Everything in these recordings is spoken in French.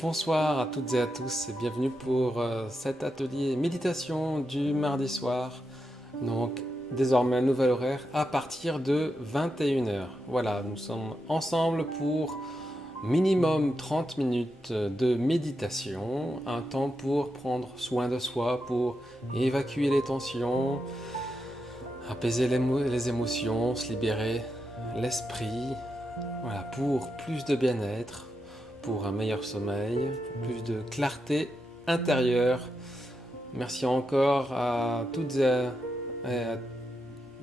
Bonsoir à toutes et à tous et bienvenue pour cet atelier méditation du mardi soir. Donc désormais un nouvel horaire à partir de 21 heures. Voilà, nous sommes ensemble pour minimum 30 minutes de méditation, un temps pour prendre soin de soi, pour évacuer les tensions, apaiser les émotions, se libérer l'esprit, voilà, pour plus de bien-être, pour un meilleur sommeil, pour plus de clarté intérieure. Merci encore à toutes et à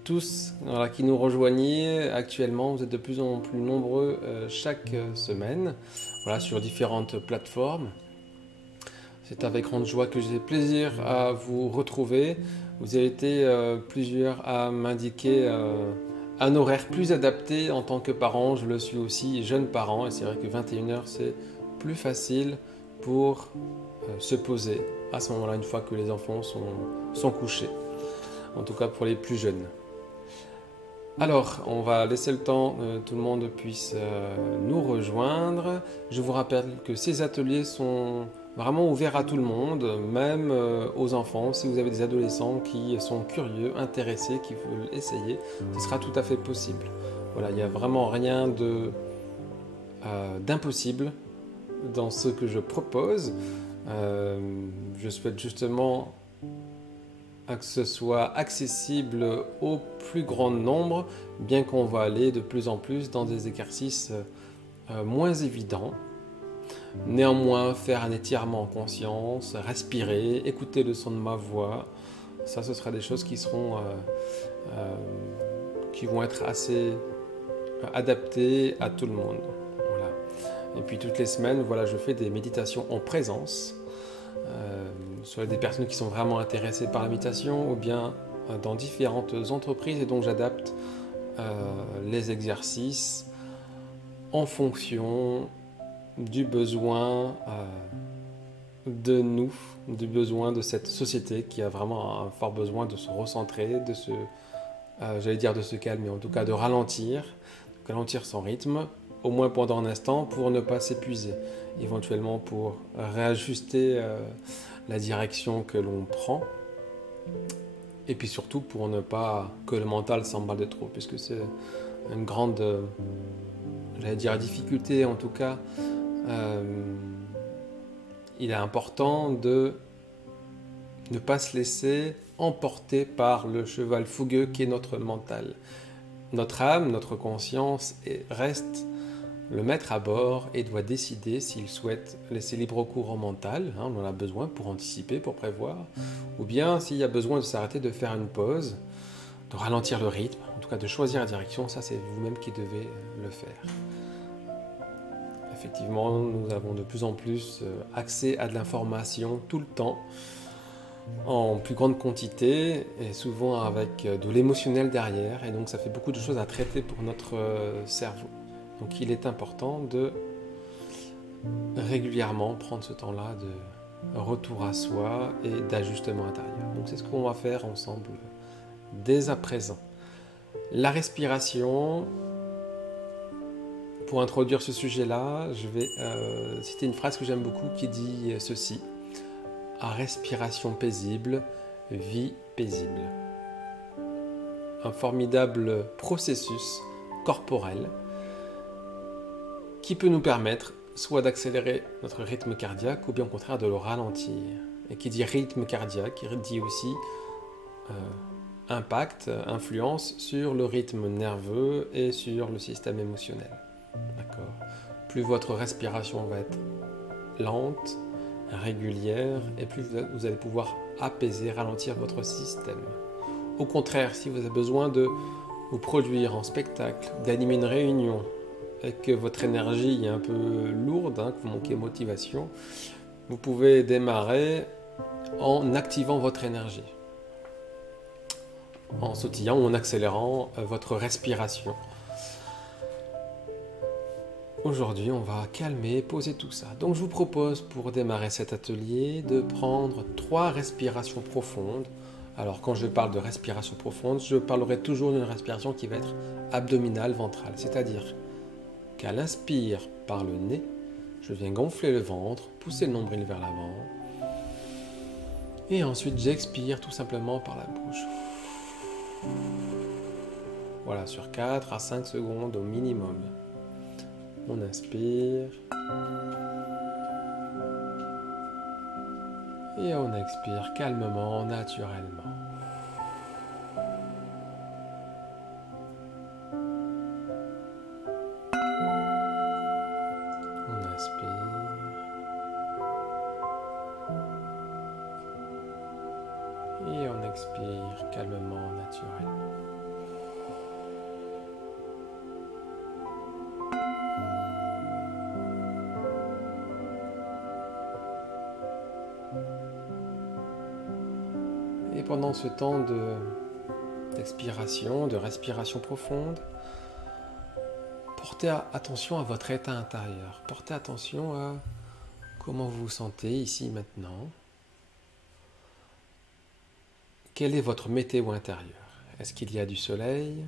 tous qui nous rejoignez actuellement. Vous êtes de plus en plus nombreux chaque semaine, voilà, sur différentes plateformes. C'est avec grande joie que j'ai plaisir à vous retrouver. Vous avez été plusieurs à m'indiquer un horaire plus adapté en tant que parent. Je le suis aussi, jeune parent, et c'est vrai que 21 heures c'est plus facile pour se poser à ce moment-là, une fois que les enfants sont couchés, en tout cas pour les plus jeunes. Alors, on va laisser le temps que tout le monde puisse nous rejoindre. Je vous rappelle que ces ateliers sont vraiment ouverts à tout le monde, même aux enfants. Si vous avez des adolescents qui sont curieux, intéressés, qui veulent essayer, ce sera tout à fait possible. Voilà, il n'y a vraiment rien d'impossible dans ce que je propose. Je souhaite justement que ce soit accessible au plus grand nombre, bien qu'on va aller de plus en plus dans des exercices moins évidents. Néanmoins, faire un étirement en conscience, respirer, écouter le son de ma voix, ça ce sera des choses qui vont être assez adaptées à tout le monde. Voilà. Et puis toutes les semaines, voilà, je fais des méditations en présence. Soit des personnes qui sont vraiment intéressées par la méditation ou bien dans différentes entreprises, et donc j'adapte les exercices en fonction du besoin de nous, du besoin de cette société qui a vraiment un fort besoin de se recentrer, de se calmer, en tout cas de ralentir son rythme, au moins pendant un instant, pour ne pas s'épuiser, éventuellement pour réajuster la direction que l'on prend, et puis surtout pour ne pas que le mental s'emballe de trop, puisque c'est une grande, difficulté en tout cas. Il est important de ne pas se laisser emporter par le cheval fougueux qui est notre mental. Notre âme, notre conscience reste le maître à bord et doit décider s'il souhaite laisser libre cours au mental, on en a besoin pour anticiper, pour prévoir, ou bien s'il y a besoin de s'arrêter, de faire une pause, de ralentir le rythme, en tout cas de choisir la direction, ça c'est vous-même qui devez le faire. Effectivement, nous avons de plus en plus accès à de l'information tout le temps, en plus grande quantité et souvent avec de l'émotionnel derrière, et donc ça fait beaucoup de choses à traiter pour notre cerveau. Donc il est important de régulièrement prendre ce temps-là de retour à soi et d'ajustement intérieur. Donc c'est ce qu'on va faire ensemble dès à présent. La respiration, pour introduire ce sujet-là, je vais citer une phrase que j'aime beaucoup qui dit ceci: à respiration paisible, vie paisible. Un formidable processus corporel qui peut nous permettre soit d'accélérer notre rythme cardiaque ou bien au contraire de le ralentir. Et qui dit rythme cardiaque, il dit aussi impact, influence sur le rythme nerveux et sur le système émotionnel. D'accord. Plus votre respiration va être lente, régulière, et plus vous allez pouvoir apaiser, ralentir votre système. Au contraire, si vous avez besoin de vous produire en spectacle, d'animer une réunion, et que votre énergie est un peu lourde, que vous manquez de motivation, vous pouvez démarrer en activant votre énergie, en sautillant ou en accélérant votre respiration. Aujourd'hui, on va calmer, poser tout ça. Donc je vous propose pour démarrer cet atelier de prendre 3 respirations profondes. Alors quand je parle de respiration profonde, je parlerai toujours d'une respiration qui va être abdominale, ventrale, c'est-à-dire qu'à l'inspire par le nez, Je viens gonfler le ventre, pousser le nombril vers l'avant. Et ensuite, j'expire tout simplement par la bouche. Voilà, sur 4 à 5 secondes au minimum. On inspire. Et on expire calmement, naturellement. On inspire. Et on expire calmement, naturellement. Et pendant ce temps d'expiration, de respiration profonde, portez attention à votre état intérieur. Portez attention à comment vous vous sentez ici maintenant. Quelle est votre météo intérieure? Est-ce qu'il y a du soleil?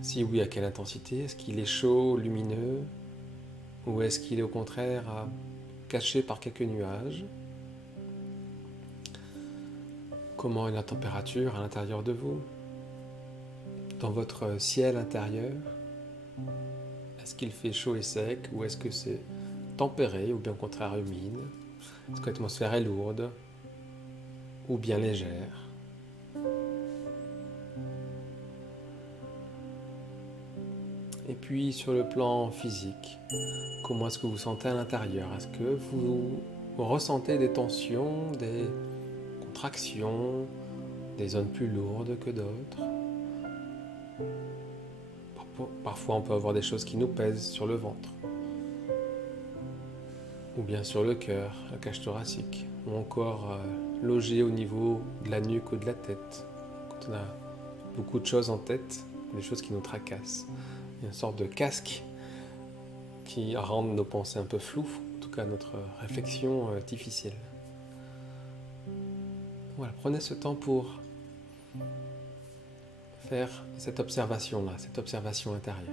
Si oui, à quelle intensité? Est-ce qu'il est chaud, lumineux? Ou est-ce qu'il est au contraire caché par quelques nuages? Comment est la température à l'intérieur de vous? Dans votre ciel intérieur? Est-ce qu'il fait chaud et sec? Ou est-ce que c'est tempéré ou bien au contraire humide? Est-ce que l'atmosphère est lourde ou bien légère? Et puis sur le plan physique, comment est-ce que vous sentez à l'intérieur? Est-ce que vous ressentez des tensions, des contractions, des zones plus lourdes que d'autres? Parfois on peut avoir des choses qui nous pèsent sur le ventre, ou bien sur le cœur, la cage thoracique, ou encore logé au niveau de la nuque ou de la tête. Quand on a beaucoup de choses en tête, des choses qui nous tracassent. Il y a une sorte de casque qui rend nos pensées un peu floues, en tout cas notre réflexion difficile. Voilà, prenez ce temps pour faire cette observation-là, cette observation intérieure.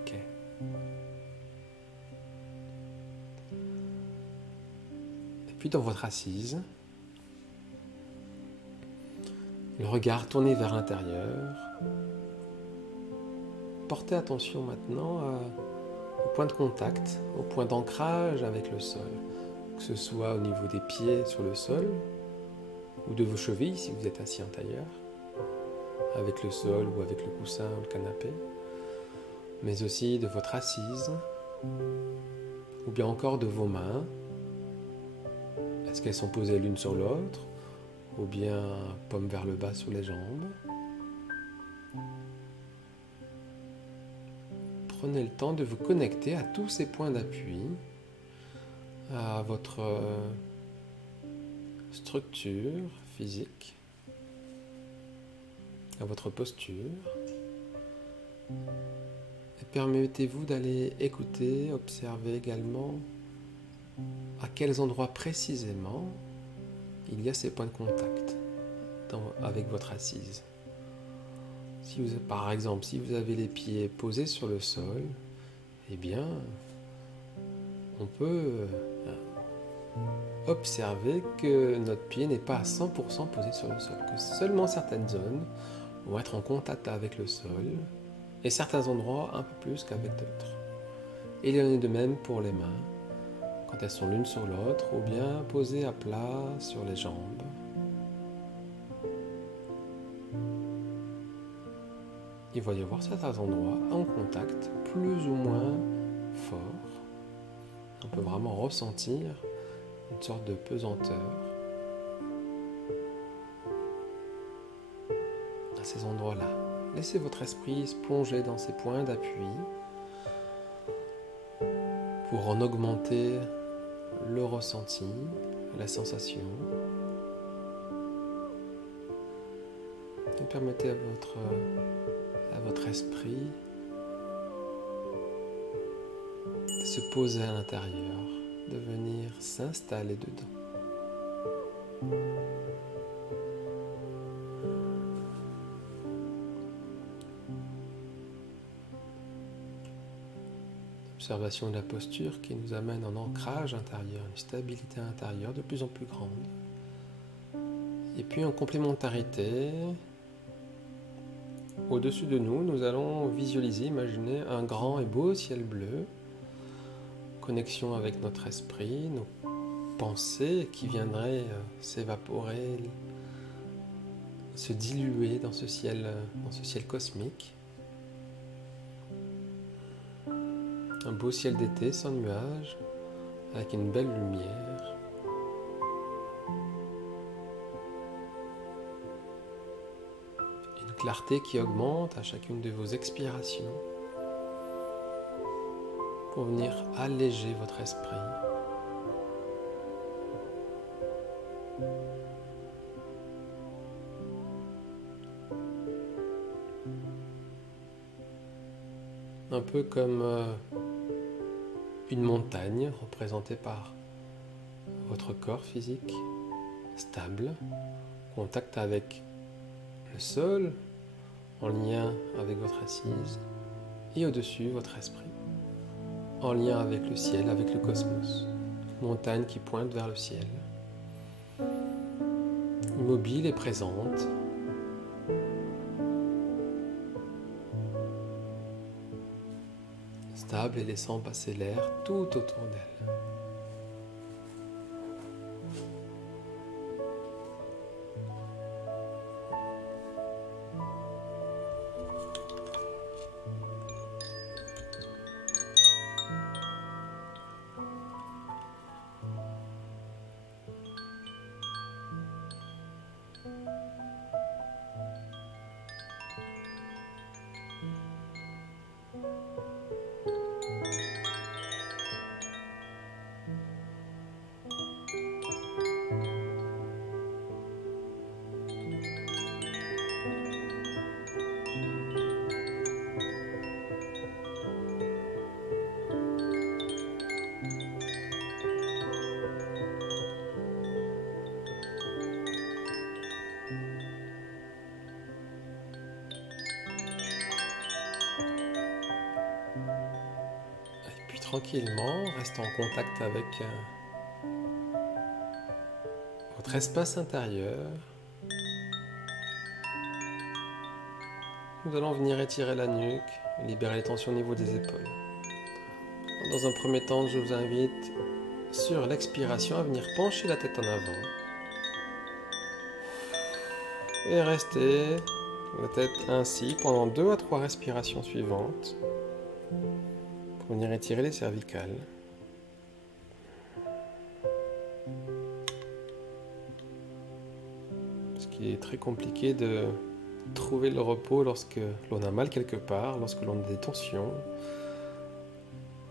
Ok. Et puis dans votre assise, le regard tourné vers l'intérieur. Portez attention maintenant au point de contact, au point d'ancrage avec le sol, que ce soit au niveau des pieds sur le sol ou de vos chevilles si vous êtes assis en tailleur, avec le sol ou avec le coussin ou le canapé, mais aussi de votre assise ou bien encore de vos mains. Est-ce qu'elles sont posées l'une sur l'autre ou bien paume vers le bas sur les jambes? Prenez le temps de vous connecter à tous ces points d'appui, à votre structure physique, à votre posture. Et permettez-vous d'aller écouter, observer également à quels endroits précisément il y a ces points de contact avec votre assise. Par exemple, si vous avez les pieds posés sur le sol, eh bien, on peut observer que notre pied n'est pas à 100% posé sur le sol, que seulement certaines zones vont être en contact avec le sol et certains endroits un peu plus qu'avec d'autres. Et il y en est de même pour les mains, quand elles sont l'une sur l'autre ou bien posées à plat sur les jambes. Il va y avoir certains endroits en contact plus ou moins fort. On peut vraiment ressentir une sorte de pesanteur à ces endroits-là. Laissez votre esprit se plonger dans ces points d'appui pour en augmenter le ressenti, la sensation. Et permettez à votre esprit de se poser à l'intérieur, de venir s'installer dedans. Observation de la posture qui nous amène en ancrage intérieur, une stabilité intérieure de plus en plus grande. Et puis en complémentarité, au-dessus de nous, nous allons visualiser, imaginer un grand et beau ciel bleu, connexion avec notre esprit, nos pensées qui viendraient s'évaporer, se diluer dans ce ciel cosmique. Un beau ciel d'été sans nuages, avec une belle lumière. Une clarté qui augmente à chacune de vos expirations pour venir alléger votre esprit. Un peu comme une montagne représentée par votre corps physique, stable, contact avec le sol, en lien avec votre assise, et au-dessus votre esprit, en lien avec le ciel, avec le cosmos. Montagne qui pointe vers le ciel, immobile et présente. Stable et laissant passer l'air tout autour d'elle. Tranquillement, restez en contact avec votre espace intérieur. Nous allons venir étirer la nuque, libérer les tensions au niveau des épaules. Dans un premier temps, je vous invite sur l'expiration à venir pencher la tête en avant. Et rester la tête ainsi pendant 2 à 3 respirations suivantes. Pour venir étirer les cervicales. Ce qui est très compliqué de trouver le repos lorsque l'on a mal quelque part, lorsque l'on a des tensions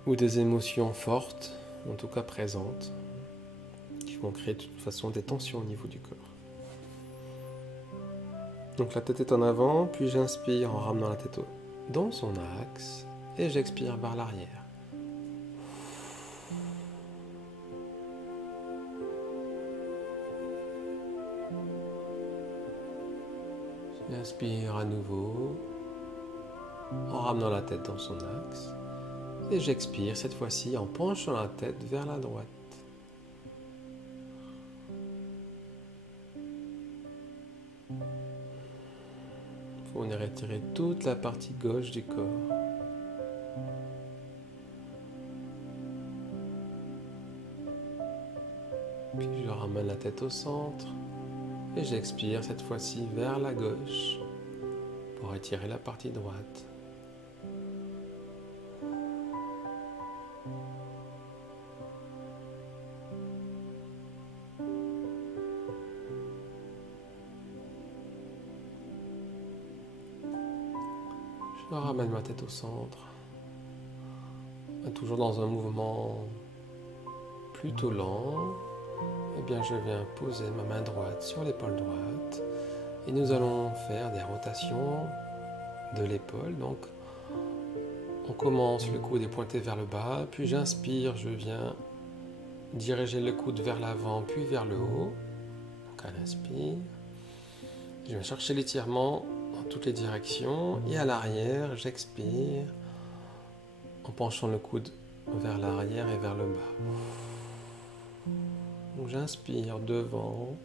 ou des émotions fortes, en tout cas présentes, qui vont créer de toute façon des tensions au niveau du corps. Donc la tête est en avant, puis j'inspire en ramenant la tête dans son axe. Et j'expire vers l'arrière. J'inspire à nouveau en ramenant la tête dans son axe. Et j'expire cette fois-ci en penchant la tête vers la droite. Faut venir étirer toute la partie gauche du corps. Puis je ramène la tête au centre et j'expire cette fois-ci vers la gauche pour étirer la partie droite. Je ramène ma tête au centre, toujours dans un mouvement plutôt lent. Eh bien, je viens poser ma main droite sur l'épaule droite et nous allons faire des rotations de l'épaule. Donc, on commence, le coude est pointé vers le bas, puis j'inspire, je viens diriger le coude vers l'avant, puis vers le haut. Donc, à l'inspire, je viens chercher l'étirement dans toutes les directions et à l'arrière, j'expire en penchant le coude vers l'arrière et vers le bas. Donc j'inspire devant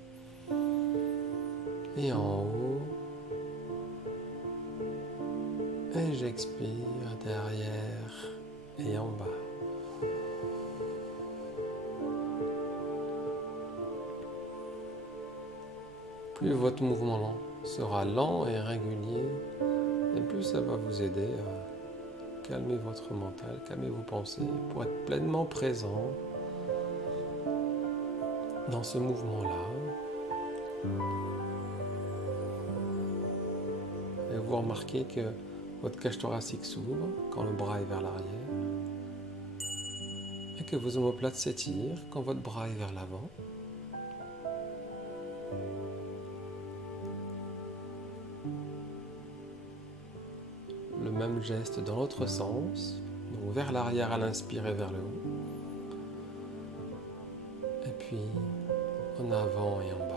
et en haut. Et j'expire derrière et en bas. Plus votre mouvement sera lent et régulier, et plus ça va vous aider à calmer votre mental, calmer vos pensées, pour être pleinement présent dans ce mouvement-là. Et vous remarquez que votre cage thoracique s'ouvre quand le bras est vers l'arrière, et que vos omoplates s'étirent quand votre bras est vers l'avant. Le même geste dans l'autre sens, donc vers l'arrière à l'inspire et vers le haut. Et puis en avant et en bas.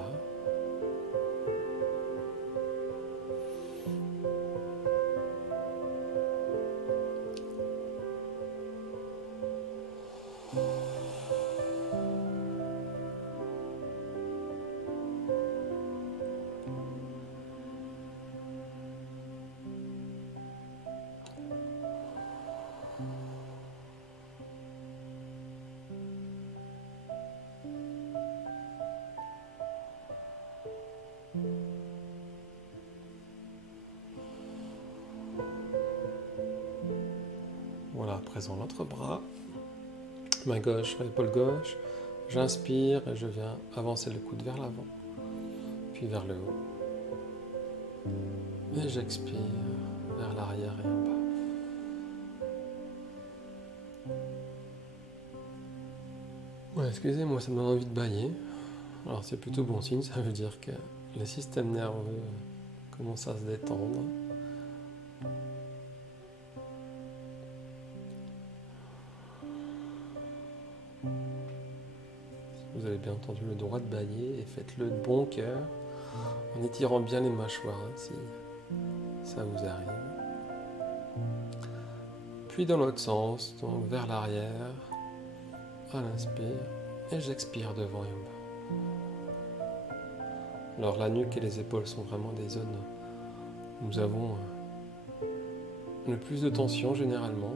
Voilà, à présent l'autre bras, main gauche, épaule gauche. J'inspire et je viens avancer le coude vers l'avant, puis vers le haut. Et j'expire vers l'arrière et en bas. Ouais, excusez-moi, ça me donne envie de bâiller. Alors c'est plutôt bon signe, ça veut dire que le système nerveux commence à se détendre. Vous avez bien entendu le droit de bâiller et faites-le de bon cœur en étirant bien les mâchoires si ça vous arrive. Puis dans l'autre sens, donc vers l'arrière, à l'inspire, et j'expire devant et en bas. Alors la nuque et les épaules sont vraiment des zones où nous avons le plus de tension généralement.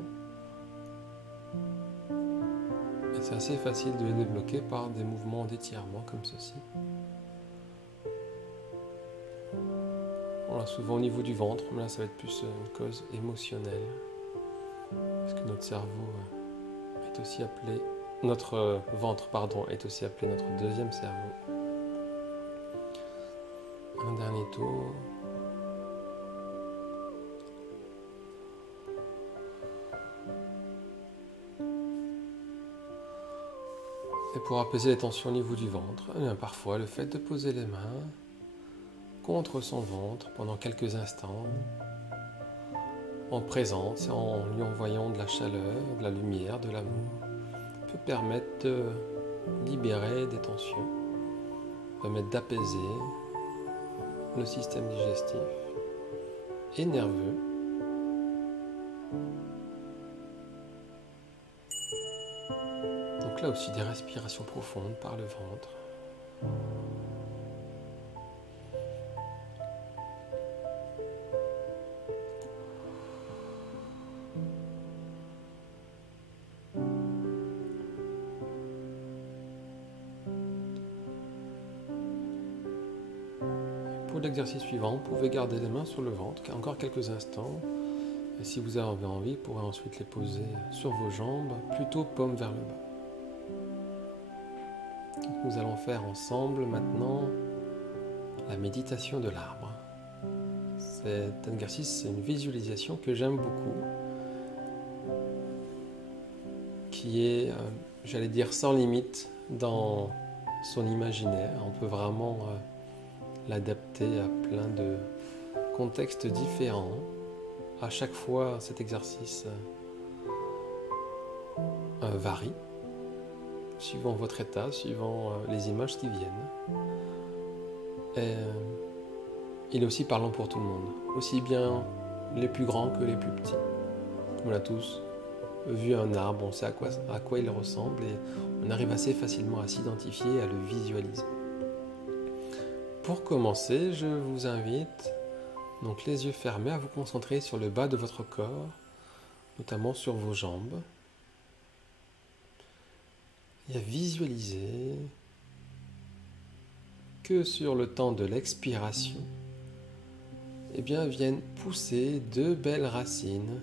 Et c'est assez facile de les débloquer par des mouvements d'étirement comme ceci. On l'a souvent au niveau du ventre, mais là ça va être plus une cause émotionnelle. Parce que notre cerveau est aussi appelé, notre ventre est aussi appelé notre deuxième cerveau. Un dernier tour. Et pour apaiser les tensions au niveau du ventre, eh bien parfois le fait de poser les mains contre son ventre pendant quelques instants, en présence et en lui envoyant de la chaleur, de la lumière, de l'amour, peut permettre de libérer des tensions, permettre d'apaiser le système digestif et nerveux. Donc là aussi des respirations profondes par le ventre. Pour l'exercice suivant, vous pouvez garder les mains sur le ventre encore quelques instants. Et si vous avez envie, vous pourrez ensuite les poser sur vos jambes, plutôt paume vers le bas. Nous allons faire ensemble maintenant la méditation de l'arbre. Cet exercice, c'est une visualisation que j'aime beaucoup, qui est, j'allais dire, sans limite dans son imaginaire. On peut vraiment l'adapter à plein de contextes différents. À chaque fois, cet exercice varie, suivant votre état, suivant les images qui viennent. Et il est aussi parlant pour tout le monde, aussi bien les plus grands que les plus petits. On a tous vu un arbre, on sait à quoi il ressemble et on arrive assez facilement à s'identifier, à le visualiser. Pour commencer, je vous invite, donc les yeux fermés, à vous concentrer sur le bas de votre corps, notamment sur vos jambes, et à visualiser que sur le temps de l'expiration, eh bien, viennent pousser deux belles racines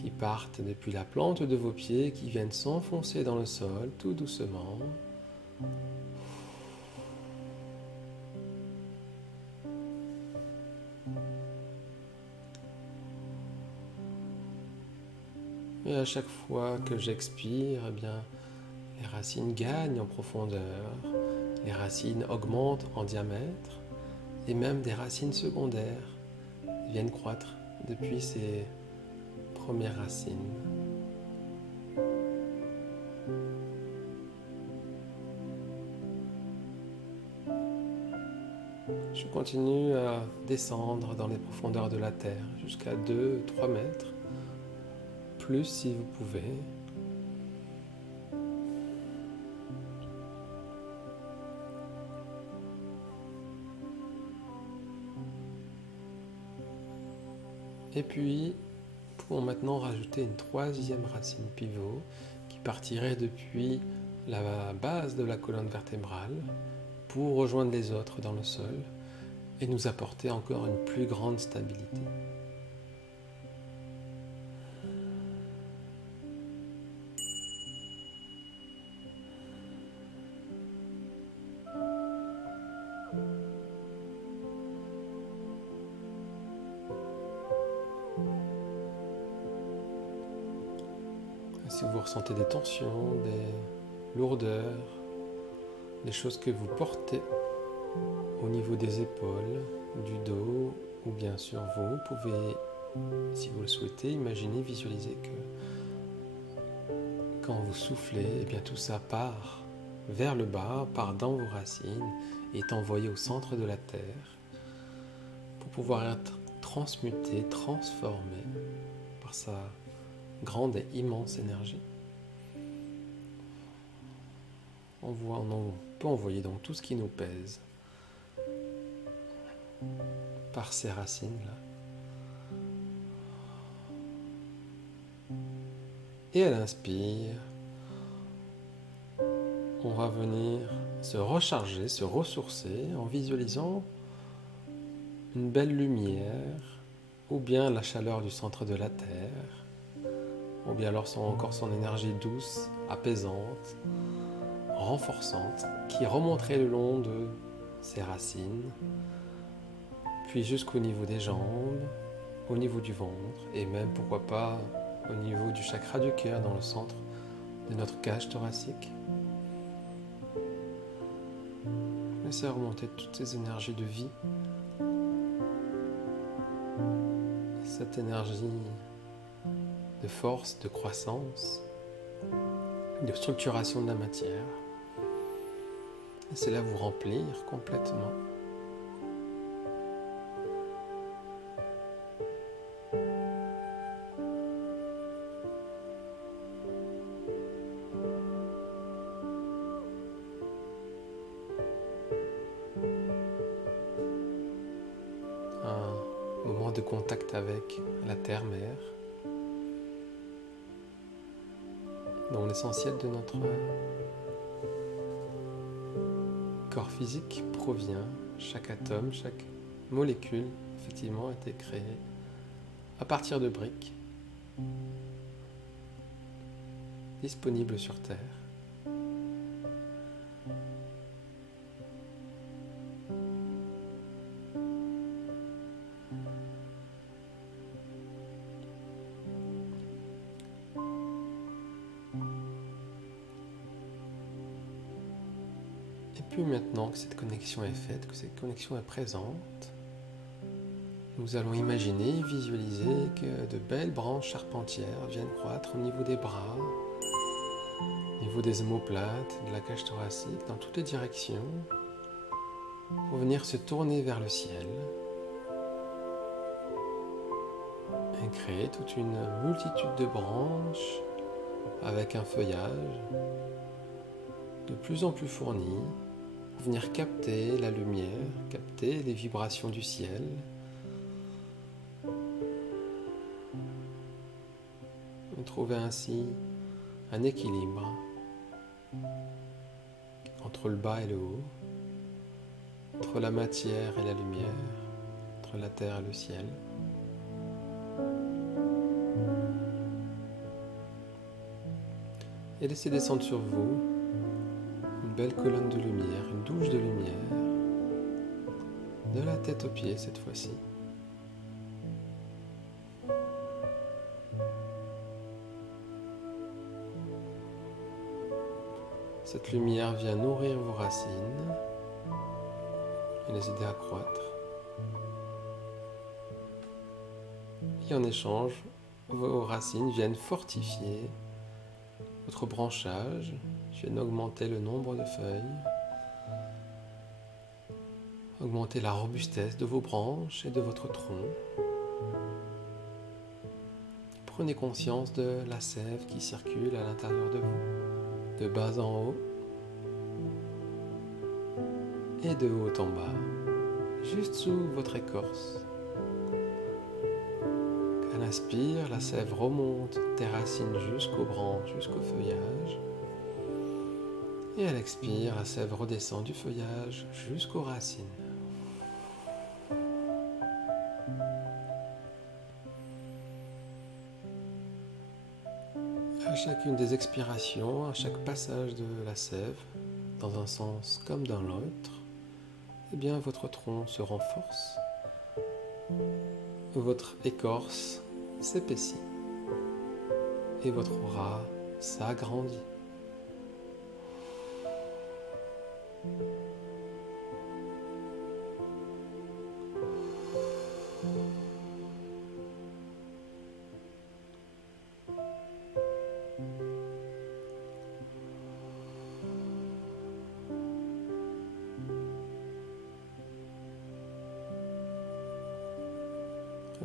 qui partent depuis la plante de vos pieds, qui viennent s'enfoncer dans le sol tout doucement. Et à chaque fois que j'expire, eh bien, les racines gagnent en profondeur, les racines augmentent en diamètre, et même des racines secondaires viennent croître depuis ces premières racines. Je continue à descendre dans les profondeurs de la terre jusqu'à 2-3 mètres, plus si vous pouvez. Et puis, pouvons maintenant rajouter une troisième racine pivot qui partirait depuis la base de la colonne vertébrale pour rejoindre les autres dans le sol et nous apporter encore une plus grande stabilité. Si vous ressentez des tensions, des lourdeurs, des choses que vous portez au niveau des épaules, du dos ou bien sur vous, pouvez, si vous le souhaitez, imaginer, visualiser que quand vous soufflez, eh bien tout ça part vers le bas, part dans vos racines et est envoyé au centre de la terre pour pouvoir être transmuté, transformé par sa grande et immense énergie. On peut envoyer donc tout ce qui nous pèse par ces racines-là. Et à l'inspire, on va venir se recharger, se ressourcer en visualisant une belle lumière ou bien la chaleur du centre de la Terre ou bien alors encore son énergie douce, apaisante, renforçante, qui remonterait le long de ses racines, puis jusqu'au niveau des jambes, au niveau du ventre, et même, pourquoi pas, au niveau du chakra du cœur, dans le centre de notre cage thoracique. Laissez remonter toutes ces énergies de vie, cette énergie de force, de croissance, de structuration de la matière. Laissez-la vous remplir complètement. Un moment de contact avec la terre-mère, dont l'essentiel de notre corps physique provient, chaque atome, chaque molécule, effectivement, a été créée à partir de briques disponibles sur Terre. Et puis maintenant que cette connexion est faite, que cette connexion est présente, nous allons imaginer, visualiser que de belles branches charpentières viennent croître au niveau des bras, au niveau des omoplates, de la cage thoracique, dans toutes les directions, pour venir se tourner vers le ciel et créer toute une multitude de branches avec un feuillage de plus en plus fourni pour venir capter la lumière, capter les vibrations du ciel. Et trouver ainsi un équilibre entre le bas et le haut, entre la matière et la lumière, entre la terre et le ciel. Et laissez descendre sur vous une belle colonne de lumière, une douche de lumière, de la tête aux pieds cette fois-ci. Cette lumière vient nourrir vos racines et les aider à croître. Et en échange, vos racines viennent fortifier votre branchage, viennent augmenter le nombre de feuilles, augmenter la robustesse de vos branches et de votre tronc. Prenez conscience de la sève qui circule à l'intérieur de vous, de bas en haut et de haut en bas, juste sous votre écorce. Elle inspire, la sève remonte des racines jusqu'aux branches, jusqu'au feuillage. Et elle expire, la sève redescend du feuillage jusqu'aux racines. À chacune des expirations, à chaque passage de la sève, dans un sens comme dans l'autre, eh bien votre tronc se renforce, votre écorce s'épaissit et votre aura s'agrandit.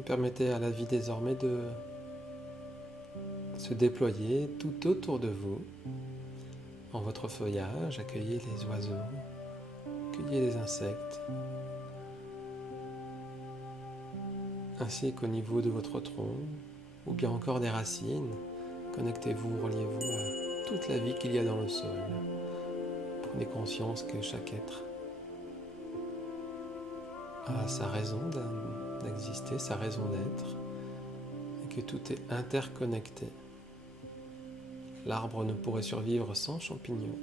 Permettez à la vie désormais de se déployer tout autour de vous. En votre feuillage, accueillez les oiseaux, accueillez les insectes, ainsi qu'au niveau de votre tronc, ou bien encore des racines. Connectez-vous, reliez-vous à toute la vie qu'il y a dans le sol. Prenez conscience que chaque être a sa raison d'exister, sa raison d'être, et que tout est interconnecté. L'arbre ne pourrait survivre sans champignons.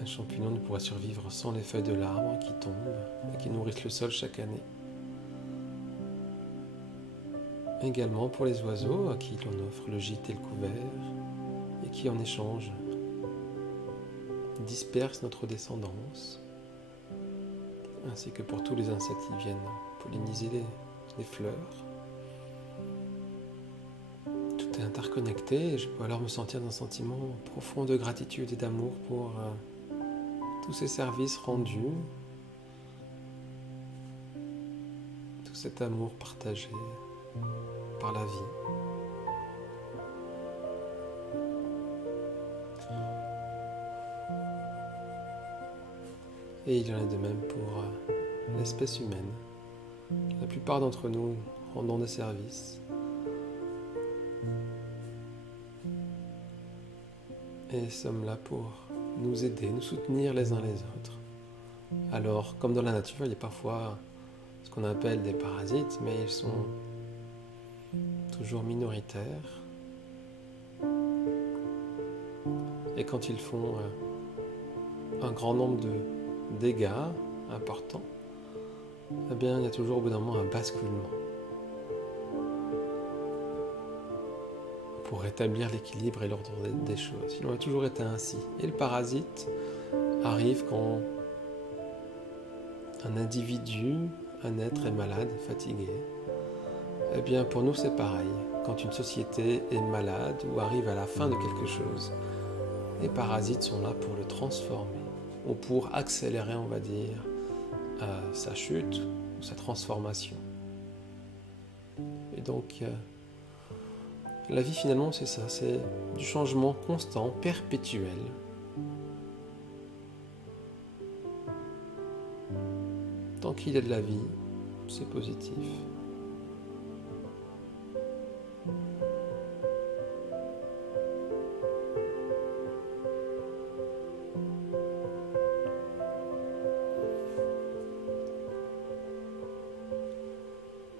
Un champignon ne pourrait survivre sans les feuilles de l'arbre qui tombent et qui nourrissent le sol chaque année. Également pour les oiseaux à qui l'on offre le gîte et le couvert et qui en échange dispersent notre descendance, ainsi que pour tous les insectes qui viennent polliniser les fleurs. Tout est interconnecté et je peux alors me sentir d'un sentiment profond de gratitude et d'amour pour tous ces services rendus, tout cet amour partagé par la vie. Et il y en a de même pour l'espèce humaine. La plupart d'entre nous rendons des services. Et sommes là pour nous aider, nous soutenir les uns les autres. Alors, comme dans la nature, il y a parfois ce qu'on appelle des parasites, mais ils sont toujours minoritaires. Et quand ils font un grand nombre de dégâts importants, eh bien, il y a toujours au bout d'un moment un basculement pour rétablir l'équilibre et l'ordre des choses. Il en a toujours été ainsi. Et le parasite arrive quand un individu, un être est malade, fatigué. Eh bien, pour nous, c'est pareil. Quand une société est malade ou arrive à la fin de quelque chose, les parasites sont là pour le transformer ou pour accélérer, on va dire, sa chute ou sa transformation. Et donc, La vie finalement c'est ça, c'est du changement constant, perpétuel. Tant qu'il y a de la vie, c'est positif.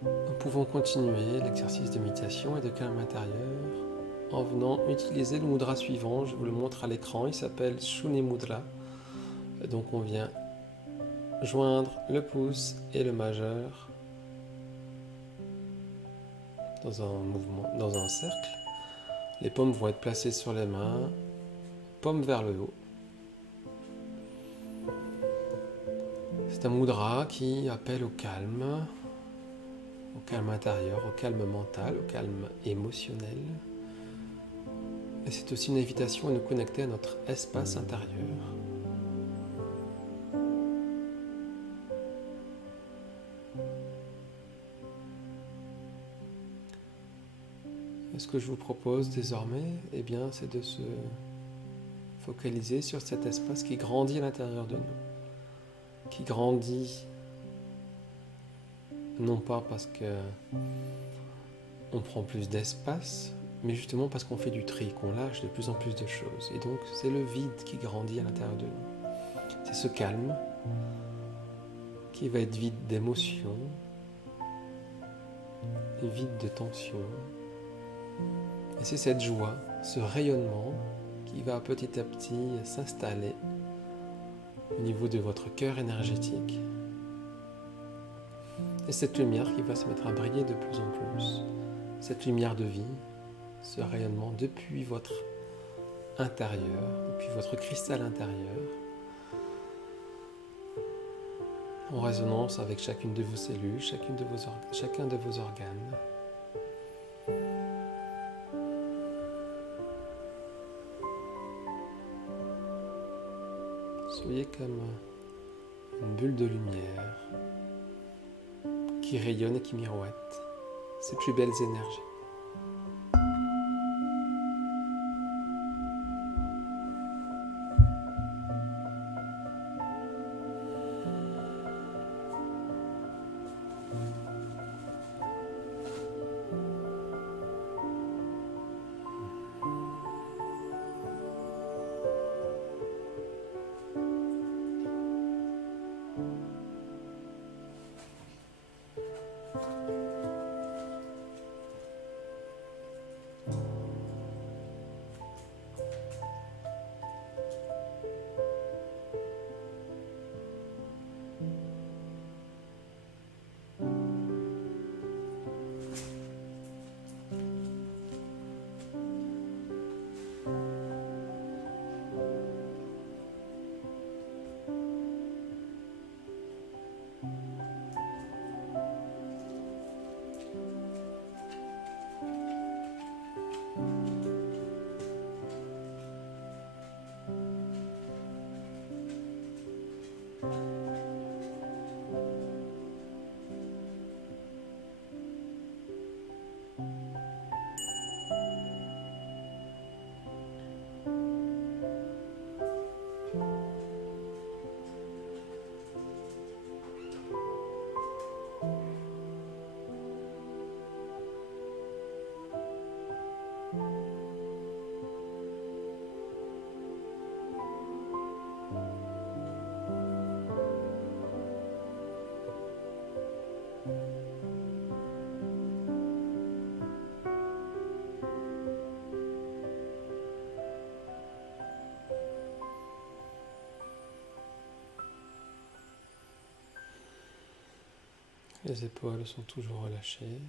Nous pouvons continuer l'exercice de méditation et de calme intérieur en venant utiliser le mudra suivant. Je vous le montre à l'écran, il s'appelle Shuni Mudra. Donc on vient joindre le pouce et le majeur dans un mouvement, dans un cercle. Les paumes vont être placées sur les mains, paumes vers le haut. C'est un mudra qui appelle au calme intérieur, au calme mental, au calme émotionnel. Et c'est aussi une invitation à nous connecter à notre espace intérieur. Et ce que je vous propose désormais, eh bien, c'est de se focaliser sur cet espace qui grandit à l'intérieur de nous, qui grandit non pas parce que on prend plus d'espace, mais justement parce qu'on fait du tri, qu'on lâche de plus en plus de choses. Et donc c'est le vide qui grandit à l'intérieur de nous. C'est ce calme qui va être vide d'émotions, vide de tension. Et c'est cette joie, ce rayonnement qui va petit à petit s'installer au niveau de votre cœur énergétique. Et cette lumière qui va se mettre à briller de plus en plus. Cette lumière de vie, ce rayonnement depuis votre intérieur, depuis votre cristal intérieur, en résonance avec chacune de vos cellules, chacun de vos organes. Soyez comme une bulle de lumière qui rayonne et qui miroite ses plus belles énergies. Les épaules sont toujours relâchées.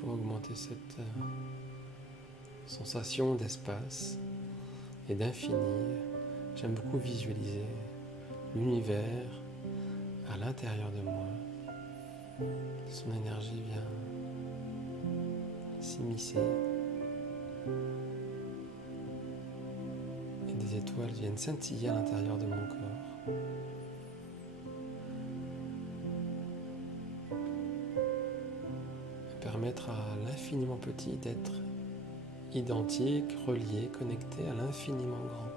Pour augmenter cette sensation d'espace, et d'infini. J'aime beaucoup visualiser l'univers à l'intérieur de moi. Son énergie vient s'immiscer et des étoiles viennent scintiller à l'intérieur de mon corps. Et permettre à l'infiniment petit d'être identique, relié, connecté à l'infiniment grand.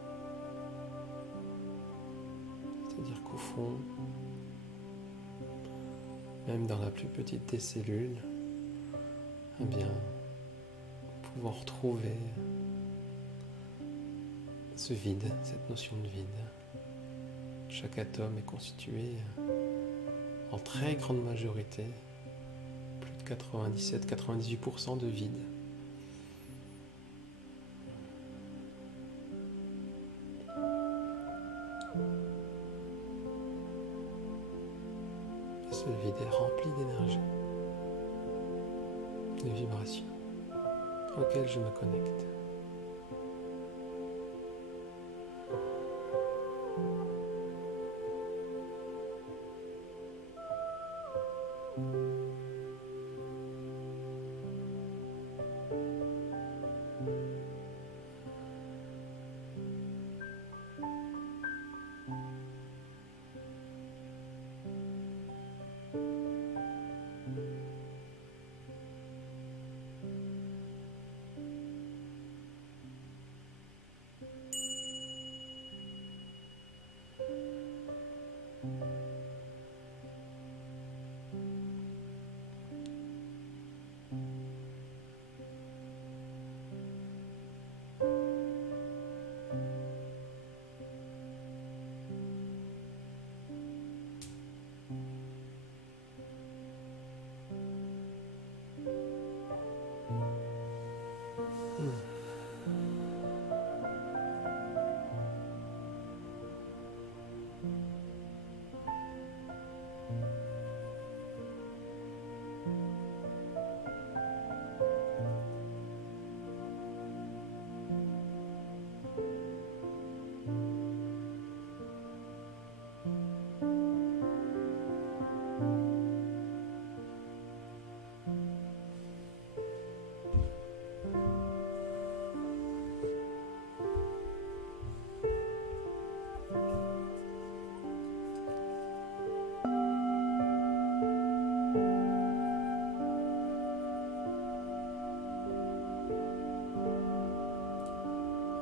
C'est-à-dire qu'au fond, même dans la plus petite des cellules, eh bien, nous pouvons retrouver ce vide, cette notion de vide. Chaque atome est constitué en très grande majorité, plus de 97-98% de vide. Ce vide est rempli d'énergie, de vibrations auxquelles je me connecte.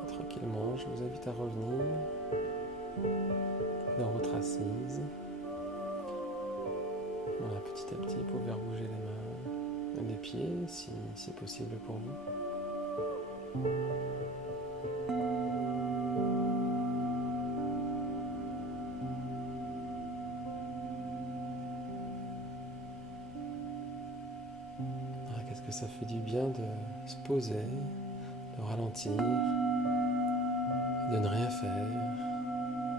Tranquillement, je vous invite à revenir dans votre assise. Voilà, petit à petit, pour faire bouger les mains et les pieds, si c'est possible pour vous. Voilà, qu'est-ce que ça fait du bien de se poser, de ralentir, de ne rien faire,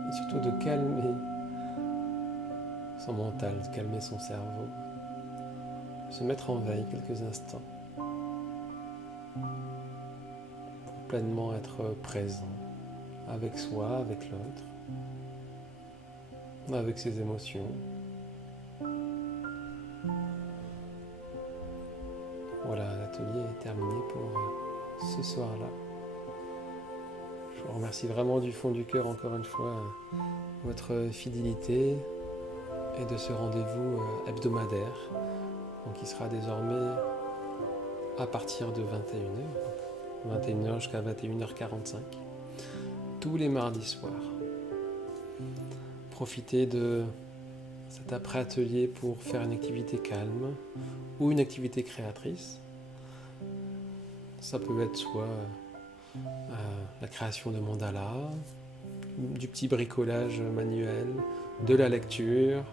et surtout de calmer son mental, de calmer son cerveau, se mettre en veille quelques instants pour pleinement être présent avec soi, avec l'autre, avec ses émotions. Voilà, l'atelier est terminé pour ce soir-là. Je vous remercie vraiment du fond du cœur encore une fois votre fidélité et de ce rendez-vous hebdomadaire, donc qui sera désormais à partir de 21h, 21h jusqu'à 21h45, tous les mardis soirs. Profitez de cet après-atelier pour faire une activité calme ou une activité créatrice. Ça peut être soit la création de mandalas, du petit bricolage manuel, de la lecture.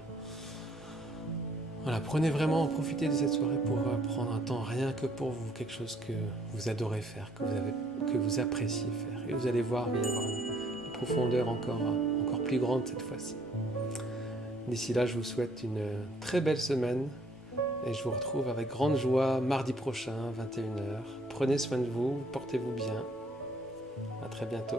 Voilà, profitez de cette soirée pour prendre un temps rien que pour vous, quelque chose que vous adorez faire, que vous appréciez faire. Et vous allez voir, il va y avoir une profondeur encore plus grande cette fois-ci. D'ici là, je vous souhaite une très belle semaine et je vous retrouve avec grande joie mardi prochain, 21h. Prenez soin de vous, portez-vous bien. À très bientôt.